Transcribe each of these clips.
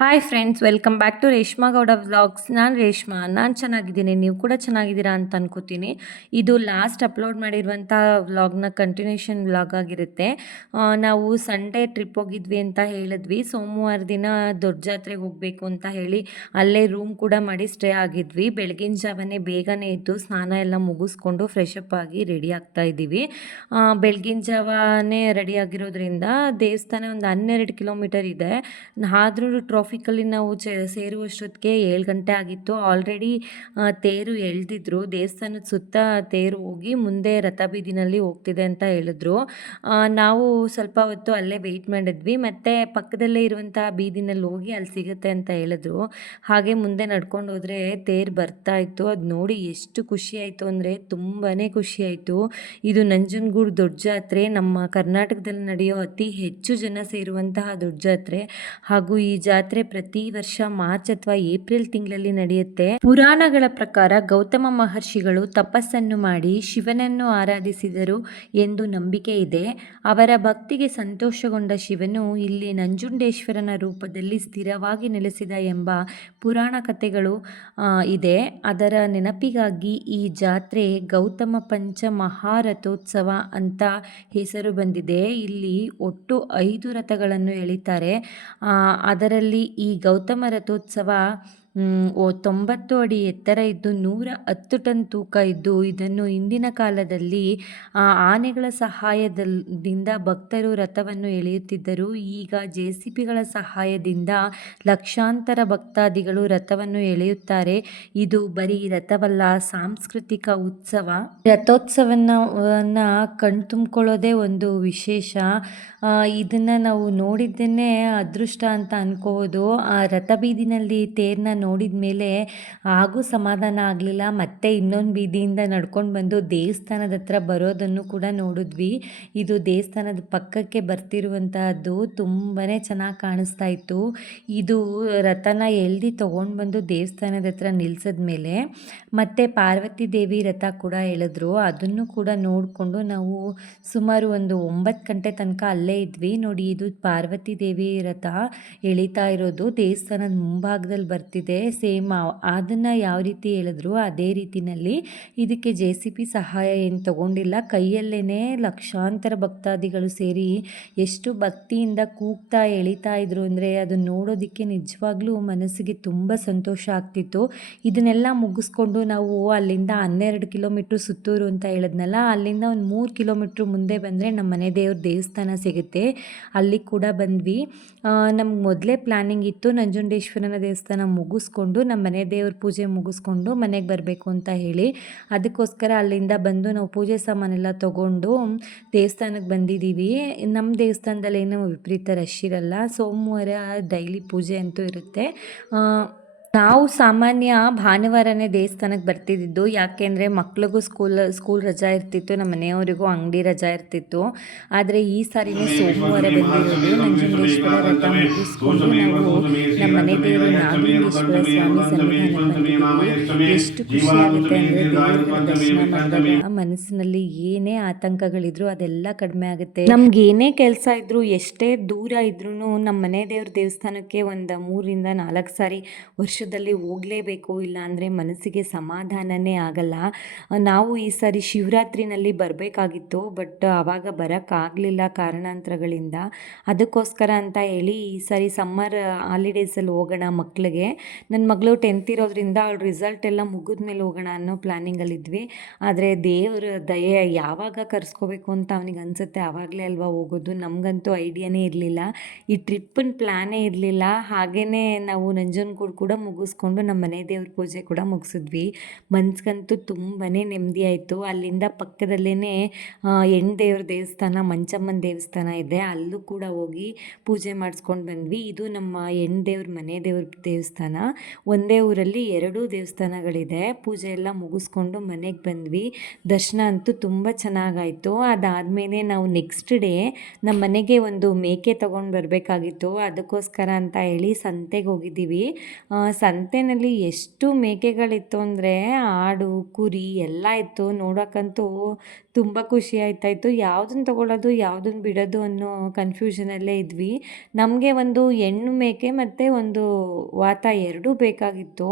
Hi friends, welcome back to Reshma Gowda vlogs. ನಾನು ರೇಷ್ಮಾ. ನಾನು ಚೆನ್ನಾಗಿದ್ದೀನಿ, ನೀವು ಕೂಡ ಚೆನ್ನಾಗಿದ್ದೀರಾ ಅಂತ ಅನ್ಕೋತೀನಿ. ಇದು ಲಾಸ್ಟ್ ಅಪ್ಲೋಡ್ ಮಾಡಿರುವಂಥ ವ್ಲಾಗ್ನ ಕಂಟಿನ್ಯೂಷನ್ ವ್ಲಾಗ್ ಆಗಿರುತ್ತೆ. ನಾವು ಸಂಡೇ ಟ್ರಿಪ್ ಹೋಗಿದ್ವಿ ಅಂತ ಹೇಳಿದ್ವಿ. ಸೋಮವಾರ ದಿನ ದೊಡ್ಡ ಜಾತ್ರೆಗೆ ಹೋಗಬೇಕು ಅಂತ ಹೇಳಿ ಅಲ್ಲೇ ರೂಮ್ ಕೂಡ ಮಾಡಿ ಸ್ಟೇ ಆಗಿದ್ವಿ. ಬೆಳಗಿನ ಜಾವನೇ ಬೇಗನೆ ಎದ್ದು ಸ್ನಾನ ಎಲ್ಲ ಮುಗಿಸ್ಕೊಂಡು ಫ್ರೆಶ್ ಅಪ್ ಆಗಿ ರೆಡಿ ಆಗ್ತಾ ಇದ್ದೀವಿ. ಬೆಳಗಿನ ಜಾವನೇ ರೆಡಿ ಆಗಿರೋದ್ರಿಂದ ದೇವಸ್ಥಾನ ಒಂದು 12 ಕಿಲೋಮೀಟರ್ ಇದೆ. ಆದ್ರೂ ಟ್ರಾಫಿಕಲ್ಲಿ ನಾವು ಸೇರುವಷ್ಟೊತ್ತಿಗೆ 7 ಗಂಟೆ ಆಗಿತ್ತು. ಆಲ್ರೆಡಿ ತೇರು ಎಳೆದಿದ್ರು. ದೇವಸ್ಥಾನದ ಸುತ್ತ ತೇರು ಹೋಗಿ ಮುಂದೆ ರಥಬೀದಿನಲ್ಲಿ ಹೋಗ್ತಿದೆ ಅಂತ ಹೇಳಿದ್ರು. ನಾವು ಸ್ವಲ್ಪ ಹೊತ್ತು ಅಲ್ಲೇ ವೆಯ್ಟ್ ಮಾಡಿದ್ವಿ. ಮತ್ತು ಪಕ್ಕದಲ್ಲೇ ಇರುವಂಥ ಬೀದಿನಲ್ಲಿ ಹೋಗಿ ಅಲ್ಲಿ ಸಿಗುತ್ತೆ ಅಂತ ಹೇಳಿದ್ರು. ಹಾಗೆ ಮುಂದೆ ನಡ್ಕೊಂಡು ಹೋದರೆ ತೇರು ಬರ್ತಾ ಇತ್ತು. ಅದು ನೋಡಿ ಎಷ್ಟು ಖುಷಿ ಆಯಿತು ಅಂದರೆ ತುಂಬಾ ಖುಷಿ ಆಯಿತು. ಇದು ನಂಜನಗೂಡು ದೊಡ್ಡ ಜಾತ್ರೆ, ನಮ್ಮ ಕರ್ನಾಟಕದಲ್ಲಿ ನಡೆಯೋ ಅತಿ ಹೆಚ್ಚು ಜನ ಸೇರುವಂತಹ ದೊಡ್ಡ ಜಾತ್ರೆ. ಹಾಗೂ ಈ ಜಾತ್ರೆ ಪ್ರತಿ ವರ್ಷ ಮಾರ್ಚ್ ಅಥವಾ ಏಪ್ರಿಲ್ ತಿಂಗಳಲ್ಲಿ ನಡೆಯುತ್ತೆ. ಪುರಾಣಗಳ ಪ್ರಕಾರ ಗೌತಮ ಮಹರ್ಷಿಗಳು ತಪಸ್ಸನ್ನು ಮಾಡಿ ಶಿವನನ್ನು ಆರಾಧಿಸಿದರು ಎಂದು ನಂಬಿಕೆ ಇದೆ. ಅವರ ಭಕ್ತಿಗೆ ಸಂತೋಷಗೊಂಡ ಶಿವನು ಇಲ್ಲಿ ನಂಜುಂಡೇಶ್ವರನ ರೂಪದಲ್ಲಿ ಸ್ಥಿರವಾಗಿ ನೆಲೆಸಿದ ಎಂಬ ಪುರಾಣ ಕಥೆಗಳು ಇದೆ. ಅದರ ನೆನಪಿಗಾಗಿ ಈ ಜಾತ್ರೆ ಗೌತಮ ಪಂಚ ಮಹಾರಥೋತ್ಸವ ಅಂತ ಹೆಸರು ಬಂದಿದೆ. ಇಲ್ಲಿ ಒಟ್ಟು 5 ರಥಗಳನ್ನು ಎಳಿತಾರೆ. ಅದರಲ್ಲಿ ಈ ಗೌತಮ ರಥೋತ್ಸವ 90 ಅಡಿ ಎತ್ತರ ಇದ್ದು 110 ಟನ್ ತೂಕ ಇದ್ದು, ಇದನ್ನು ಹಿಂದಿನ ಕಾಲದಲ್ಲಿ ಆನೆಗಳ ಸಹಾಯದಿಂದ ಭಕ್ತರು ರಥವನ್ನು ಎಳೆಯುತ್ತಿದ್ದರು. ಈಗ JCBಗಳ ಸಹಾಯದಿಂದ ಲಕ್ಷಾಂತರ ಭಕ್ತಾದಿಗಳು ರಥವನ್ನು ಎಳೆಯುತ್ತಾರೆ. ಇದು ಬರೀ ರಥವಲ್ಲ, ಸಾಂಸ್ಕೃತಿಕ ಉತ್ಸವ. ರಥೋತ್ಸವವನ್ನು ಕಣ್ತುಂಬ್ಕೊಳ್ಳೋದೇ ಒಂದು ವಿಶೇಷ. ಇದನ್ನು ನಾವು ನೋಡಿದ್ದೇನೆ ಅದೃಷ್ಟ ಅಂತ ಅನ್ಕೋಬೋದು. ಆ ರಥಬೀದಿನಲ್ಲಿ ತೇರನ್ನ ನೋಡಿದ ಮೇಲೆ ಹಾಗೂ ಸಮಾಧಾನ ಆಗಲಿಲ್ಲ. ಮತ್ತೆ ಇನ್ನೊಂದು ಬೀದಿಯಿಂದ ನಡ್ಕೊಂಡು ಬಂದು ದೇವಸ್ಥಾನದ ಹತ್ರ ಬರೋದನ್ನು ಕೂಡ ನೋಡಿದ್ವಿ. ಇದು ದೇವಸ್ಥಾನದ ಪಕ್ಕಕ್ಕೆ ಬರ್ತಿರುವಂತಹದ್ದು. ತುಂಬಾ ಚೆನ್ನಾಗಿ ಕಾಣಿಸ್ತಾ ಇತ್ತು. ಇದು ರಥನ ಎಳ್ದು ತೊಗೊಂಡು ಬಂದು ದೇವಸ್ಥಾನದ ಹತ್ರ ನಿಲ್ಸಿದ ಮೇಲೆ ಮತ್ತೆ ಪಾರ್ವತಿ ದೇವಿ ರಥ ಕೂಡ ಎಳೆದ್ರು. ಅದನ್ನು ಕೂಡ ನೋಡಿಕೊಂಡು ನಾವು ಸುಮಾರು ಒಂದು 9 ಗಂಟೆ ತನಕ ಅಲ್ಲೇ ಇದ್ವಿ. ನೋಡಿ, ಇದು ಪಾರ್ವತಿ ದೇವಿ ರಥ ಎಳಿತಾ ಇರೋದು ದೇವಸ್ಥಾನದ ಮುಂಭಾಗದಲ್ಲಿ ಬರ್ತಿದೆ. ಸೇಮ್ ಅದನ್ನು ಯಾವ ರೀತಿ ಎಳೆದ್ರು ಅದೇ ರೀತಿನಲ್ಲಿ ಇದಕ್ಕೆ JCB ಸಹಾಯ ಏನು ತಗೊಂಡಿಲ್ಲ. ಕೈಯಲ್ಲೇ ಲಕ್ಷಾಂತರ ಭಕ್ತಾದಿಗಳು ಸೇರಿ ಎಷ್ಟು ಭಕ್ತಿಯಿಂದ ಕೂಗ್ತಾ ಎಳಿತಾ ಇದ್ರು ಅಂದರೆ ಅದನ್ನು ನೋಡೋದಕ್ಕೆ ನಿಜವಾಗ್ಲೂ ಮನಸ್ಸಿಗೆ ತುಂಬ ಸಂತೋಷ ಆಗ್ತಿತ್ತು. ಇದನ್ನೆಲ್ಲ ಮುಗಿಸ್ಕೊಂಡು ನಾವು ಅಲ್ಲಿಂದ 12 ಕಿಲೋಮೀಟ್ರ್ ಸುತ್ತೂರು ಅಂತ ಹೇಳಿದ್ನಲ್ಲ, ಅಲ್ಲಿಂದ ಒಂದು 3 ಕಿಲೋಮೀಟ್ರ್ ಮುಂದೆ ಬಂದರೆ ನಮ್ಮ ಮನೆ ದೇವ್ರ ದೇವಸ್ಥಾನ ಸಿಗುತ್ತೆ. ಅಲ್ಲಿ ಕೂಡ ಬಂದ್ವಿ. ನಮ್ಗೆ ಮೊದಲೇ ಪ್ಲ್ಯಾನಿಂಗ್ ಇತ್ತು ನಂಜುಂಡೇಶ್ವರನ ದೇವಸ್ಥಾನ ಮುಗಿಸ್ಕೊಂಡು ನಮ್ಮ ಮನೆ ದೇವ್ರ ಪೂಜೆ ಮುಗಿಸ್ಕೊಂಡು ಮನೆಗೆ ಬರಬೇಕು ಅಂತ ಹೇಳಿ. ಅದಕ್ಕೋಸ್ಕರ ಅಲ್ಲಿಂದ ಬಂದು ನಾವು ಪೂಜೆ ಸಾಮಾನೆಲ್ಲ ತೊಗೊಂಡು ದೇವಸ್ಥಾನಕ್ಕೆ ಬಂದಿದ್ದೀವಿ. ನಮ್ಮ ದೇವಸ್ಥಾನದಲ್ಲಿ ಏನೋ ವಿಪರೀತ ರಶ್ ಇರಲ್ಲ. ಸೋಮವಾರ ಡೈಲಿ ಪೂಜೆ ಅಂತೂ ಇರುತ್ತೆ. ನಾವು ಸಾಮಾನ್ಯ ಭಾನುವಾರನೇ ದೇವಸ್ಥಾನಕ್ಕೆ ಬರ್ತಿದ್ದಿದ್ದು. ಯಾಕೆಂದರೆ ಮಕ್ಳಿಗೂ ಸ್ಕೂಲ್ ರಜಾ ಇರ್ತಿತ್ತು, ನಮ್ಮ ಮನೆಯವರಿಗೂ ಅಂಗಡಿ ರಜಾ ಇರ್ತಿತ್ತು. ಆದರೆ ಈ ಸಾರಿನೇ ಸೋಮವಾರ ಬಂದಿರೋದು. ನಂಜುಂಡೇಶ್ವರ ರಥ ಮುಗಿಸ್ಕೊಂಡು ನಾವು ನಮ್ಮ ಮನೆ ದೇವರು ನಾಗಲಿಂಗೇಶ್ವರ ಸ್ವಾಮಿ ಸನ್ನಿಧಾನಕ್ಕೆ ಬಂದಿದ್ದೀವಿ. ಎಷ್ಟು ಖುಷಿ ಆಗುತ್ತೆ ಅಂದರೆ ದೇವರ ದರ್ಶನ ಮಾಡಿದಾಗ ಮನಸ್ಸಿನಲ್ಲಿ ಏನೇ ಆತಂಕಗಳಿದ್ರು ಅದೆಲ್ಲ ಕಡಿಮೆ ಆಗುತ್ತೆ. ನಮ್ಗೆ ಏನೇ ಕೆಲಸ ಇದ್ರೂ, ಎಷ್ಟೇ ದೂರ ಇದ್ರೂ ನಮ್ಮ ಮನೆ ದೇವ್ರ ದೇವಸ್ಥಾನಕ್ಕೆ ಒಂದು 3 ರಿಂದ 4 ಸಾರಿ ವರ್ಷದಲ್ಲಿ ಹೋಗಲೇಬೇಕು. ಇಲ್ಲ ಅಂದರೆ ಮನಸ್ಸಿಗೆ ಸಮಾಧಾನನೇ ಆಗಲ್ಲ. ನಾವು ಈ ಸಾರಿ ಶಿವರಾತ್ರಿನಲ್ಲಿ ಬರಬೇಕಾಗಿತ್ತು, ಬಟ್ ಆವಾಗ ಬರೋಕ್ಕಾಗಲಿಲ್ಲ ಕಾರಣಾಂತರಗಳಿಂದ. ಅದಕ್ಕೋಸ್ಕರ ಅಂತ ಹೇಳಿ ಈ ಸಾರಿ ಸಮ್ಮರ್ ಹಾಲಿಡೇಸಲ್ಲಿ ಹೋಗೋಣ ಮಕ್ಕಳಿಗೆ. ನನ್ನ ಮಗಳು 10th ಇರೋದ್ರಿಂದ ಅವಳ ರಿಸಲ್ಟ್ ಎಲ್ಲ ಮುಗಿದ ಮೇಲೆ ಹೋಗೋಣ ಅನ್ನೋ ಪ್ಲ್ಯಾನಿಂಗಲ್ಲಿದ್ವಿ. ಆದರೆ ದೇವರ ದಯೆ, ಯಾವಾಗ ಕರೆಸ್ಕೋಬೇಕು ಅಂತ ಅವನಿಗೆ ಅನಿಸುತ್ತೆ ಆವಾಗಲೇ ಅಲ್ವಾ ಹೋಗೋದು. ನಮಗಂತೂ ಐಡಿಯಾನೇ ಇರಲಿಲ್ಲ, ಈ ಟ್ರಿಪ್ಪಿನ ಪ್ಲ್ಯಾನೇ ಇರಲಿಲ್ಲ. ಹಾಗೆಯೇ ನಾವು ನಂಜನಗೂಡು ಕೂಡ ಮುಗಿಸ್ಕೊಂಡು ನಮ್ಮ ಮನೆ ದೇವ್ರ ಪೂಜೆ ಕೂಡ ಮುಗಿಸಿದ್ವಿ. ಮನ್ಸಿಗಂತೂ ತುಂಬಾ ನೆಮ್ಮದಿ ಆಯಿತು. ಅಲ್ಲಿಂದ ಪಕ್ಕದಲ್ಲೇ ಹೆಣ್ಣು ದೇವ್ರ ದೇವಸ್ಥಾನ, ಮಂಚಮ್ಮನ ದೇವಸ್ಥಾನ ಇದೆ. ಅಲ್ಲೂ ಕೂಡ ಹೋಗಿ ಪೂಜೆ ಮಾಡಿಸ್ಕೊಂಡು ಬಂದ್ವಿ. ಇದು ನಮ್ಮ ಹೆಣ್ಣು ದೇವ್ರ ಮನೆ ದೇವ್ರ ದೇವಸ್ಥಾನ. ಒಂದೇ ಊರಲ್ಲಿ 2 ದೇವಸ್ಥಾನಗಳಿದೆ. ಪೂಜೆ ಎಲ್ಲ ಮುಗಿಸ್ಕೊಂಡು ಮನೆಗೆ ಬಂದ್ವಿ. ದರ್ಶನ ಅಂತೂ ತುಂಬ ಚೆನ್ನಾಗಾಯಿತು. ಅದಾದಮೇಲೆ ನಾವು ನೆಕ್ಸ್ಟ್ ಡೇ ನಮ್ಮ ಮನೆಗೆ ಒಂದು ಮೇಕೆ ತೊಗೊಂಡು ಬರಬೇಕಾಗಿತ್ತು. ಅದಕ್ಕೋಸ್ಕರ ಅಂತ ಹೇಳಿ ಸಂತೆಗೆ ಹೋಗಿದ್ದೀವಿ. ಸಂತೆಯಲ್ಲಿ ಎಷ್ಟು ಮೇಕೆಗಳಿತ್ತು ಅಂದರೆ ಆಡು ಕುರಿ ಎಲ್ಲ ಇತ್ತು. ನೋಡೋಕ್ಕಂತೂ ತುಂಬ ಖುಷಿ ಆಯ್ತಾಯಿತ್ತು. ಯಾವುದನ್ನು ತೊಗೊಳ್ಳೋದು ಯಾವುದನ್ನು ಬಿಡೋದು ಅನ್ನೋ ಕನ್ಫ್ಯೂಷನಲ್ಲೇ ಇದ್ವಿ. ನಮಗೆ ಒಂದು ಹೆಣ್ಣು ಮೇಕೆ ಮತ್ತು ಒಂದು ವಾತ ಎರಡೂ ಬೇಕಾಗಿತ್ತು.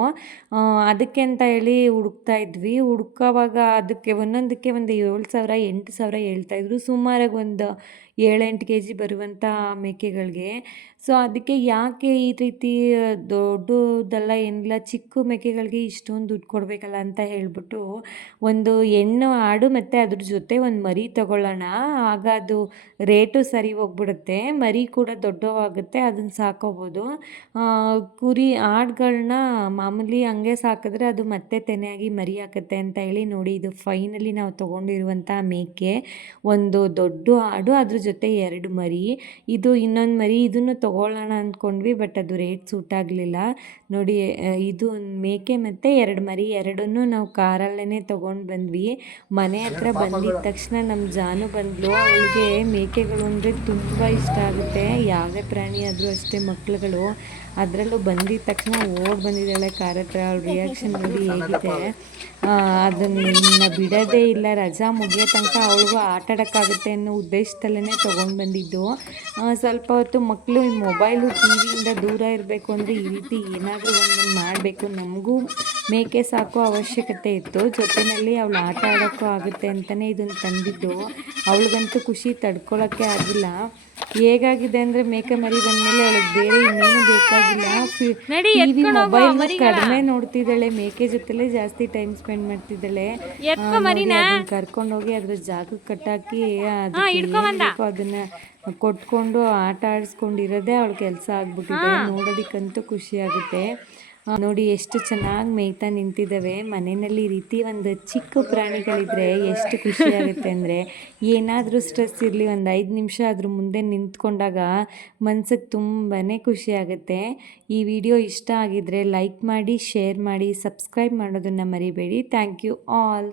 ಅದಕ್ಕೆ ಅಂತ ಹೇಳಿ ಹುಡುಕ್ತಾ ಇದ್ವಿ. ಹುಡ್ಕೋವಾಗ ಅದಕ್ಕೆ ಒಂದೊಂದಕ್ಕೆ ಒಂದು 7,000 8,000 ಹೇಳ್ತಾಯಿದ್ರು. ಸುಮಾರಾಗಿ ಒಂದು 7-8 kg ಬರುವಂಥ ಮೇಕೆಗಳಿಗೆ. ಸೊ ಅದಕ್ಕೆ ಯಾಕೆ ಈ ರೀತಿ ದೊಡ್ಡದೆಲ್ಲ ಏನಿಲ್ಲ, ಚಿಕ್ಕ ಮೇಕೆಗಳಿಗೆ ಇಷ್ಟೊಂದು ದುಡ್ಡು ಕೊಡಬೇಕಲ್ಲ ಅಂತ ಹೇಳ್ಬಿಟ್ಟು ಒಂದು ಹೆಣ್ಣು ಆಡು ಮತ್ತು ಅದ್ರ ಜೊತೆ ಒಂದು ಮರಿ ತೊಗೊಳ್ಳೋಣ. ಆಗ ಅದು ರೇಟು ಸರಿ ಹೋಗ್ಬಿಡುತ್ತೆ, ಮರಿ ಕೂಡ ದೊಡ್ಡವಾಗುತ್ತೆ, ಅದನ್ನು ಸಾಕೋಬೋದು. ಕುರಿ ಆಡುಗಳನ್ನ ಮಾಮೂಲಿ ಹಂಗೆ ಸಾಕಿದ್ರೆ ಅದು ಮತ್ತೆ ತೆನೆಯಾಗಿ ಮರಿ ಹಾಕುತ್ತೆ ಅಂತ ಹೇಳಿ ನೋಡಿ, ಇದು ಫೈನಲಿ ನಾವು ತೊಗೊಂಡಿರುವಂಥ ಮೇಕೆ. ಒಂದು ದೊಡ್ಡ ಆಡು, ಅದ್ರ ಜೊತೆ 2 ಮರಿ. ಇದು ಇನ್ನೊಂದು ಮರಿ, ಇದನ್ನು ತೊಗೊಳ್ಳೋಣ ಅಂದ್ಕೊಂಡ್ವಿ, ಬಟ್ ಅದು ರೇಟ್ ಸೂಟ್ ಆಗಲಿಲ್ಲ. ನೋಡಿ ಇದು ಒಂದು ಮೇಕೆ ಮತ್ತು 2 ಮರಿ ಎರಡನ್ನೂ ನಾವು ಕಾರಲ್ಲೇ ತೊಗೊಂಡು ಬಂದ್ವಿ. ಮನೆ ಹತ್ರ ಬಂದಿದ್ದ ತಕ್ಷಣ ನಮ್ಮ ಜಾನು ಬಂದಳು. ಅವಳಿಗೆ ಮೇಕೆಗಳು ಅಂದರೆ ತುಂಬ ಇಷ್ಟ ಆಗುತ್ತೆ, ಯಾವುದೇ ಪ್ರಾಣಿ ಆದರೂ ಅಷ್ಟೇ ಮಕ್ಳುಗಳು. ಅದರಲ್ಲೂ ಬಂದಿದ್ದ ತಕ್ಷಣ ಓಡಿ ಬಂದಿದ್ದಾಳೆ ಕಾರ್ ಹತ್ರ. ಅವಳ ರಿಯಾಕ್ಷನ್ ನೋಡಿ ಹೇಗಿದೆ. ಅದನ್ನು ಬಿಡೋದೇ ಇಲ್ಲ, ರಜಾ ಮುಗಿಯೋ ತನಕ ಅವಳಿಗೂ ಆಟ ಆಡೋಕ್ಕಾಗುತ್ತೆ ಅನ್ನೋ ಉದ್ದೇಶದಲ್ಲೇ ತೊಗೊಂಡು ಬಂದಿದ್ದು. ಸ್ವಲ್ಪ ಹೊತ್ತು ಮಕ್ಕಳು ಮೊಬೈಲು ಟಿವಿಯಿಂದ ದೂರ ಇರಬೇಕು ಅಂದರೆ ಈ ರೀತಿ ಏನಾದರೂ ಒಂದನ್ನು ಮಾಡಬೇಕು. ನಮಗೂ ಮೇಕೆ ಸಾಕೋ ಅವಶ್ಯಕತೆ ಇತ್ತು, ಜೊತೆಯಲ್ಲಿ ಅವಳು ಆಟ ಆಡೋಕ್ಕೂ ಆಗುತ್ತೆ ಅಂತಲೇ ಇದನ್ನು ತಂದಿದ್ದು. ಅವಳಿಗಂತೂ ಖುಷಿ ತಡ್ಕೊಳ್ಳೋಕ್ಕೆ ಆಗಿಲ್ಲ. ಹೇಗಾಗಿದೆ ಅಂದರೆ ಮೇಕೆ ಮರಿ ಬಂದಮೇಲೆ ಅವಳಿಗೆ ಬೇರೆ ಇನ್ನೇನು ಬೇಕಾಗಿಲ್ಲ. ಟಿವಿ ಮೊಬೈಲ್ ಕಡಿಮೆ ನೋಡ್ತಿದ್ದಾಳೆ, ಮೇಕೆ ಜೊತೆಲೇ ಜಾಸ್ತಿ ಟೈಮ್ ಸ್ಪೆಂಡ್ ಮಾಡ್ತಿದ್ದಾಳೆ. ಅದನ್ನ ಕರ್ಕೊಂಡೋಗಿ ಅದ್ರ ಜಾಗಕ್ಕೆ ಕಟ್ಟಾಕಿ ಅದನ್ನ ಕೊಟ್ಕೊಂಡು ಆಟ ಆಡಿಸ್ಕೊಂಡಿರೋದೇ ಅವಳ ಕೆಲಸ ಆಗ್ಬಿಟ್ಟಿದೆ. ನೋಡೋದಕ್ಕಂತೂ ಖುಷಿ ಆಗುತ್ತೆ. ನೋಡಿ ಎಷ್ಟು ಚೆನ್ನಾಗಿ ಮೇಯ್ತಾ ನಿಂತಿದ್ದಾವೆ. ಮನೆಯಲ್ಲಿ ಈ ರೀತಿ ಒಂದು ಚಿಕ್ಕ ಪ್ರಾಣಿಗಳಿದ್ರೆ ಎಷ್ಟು ಖುಷಿ ಆಗುತ್ತೆ ಅಂದರೆ, ಏನಾದರೂ ಸ್ಟ್ರೆಸ್ ಇರಲಿ ಒಂದು 5 ನಿಮಿಷ ಅದ್ರ ಮುಂದೆ ನಿಂತ್ಕೊಂಡಾಗ ಮನ್ಸಿಗೆ ತುಂಬಾ ಖುಷಿ ಆಗುತ್ತೆ. ಈ ವಿಡಿಯೋ ಇಷ್ಟ ಆಗಿದ್ರೆ ಲೈಕ್ ಮಾಡಿ, ಶೇರ್ ಮಾಡಿ, ಸಬ್ಸ್ಕ್ರೈಬ್ ಮಾಡೋದನ್ನು ಮರಿಬೇಡಿ. Thank you all.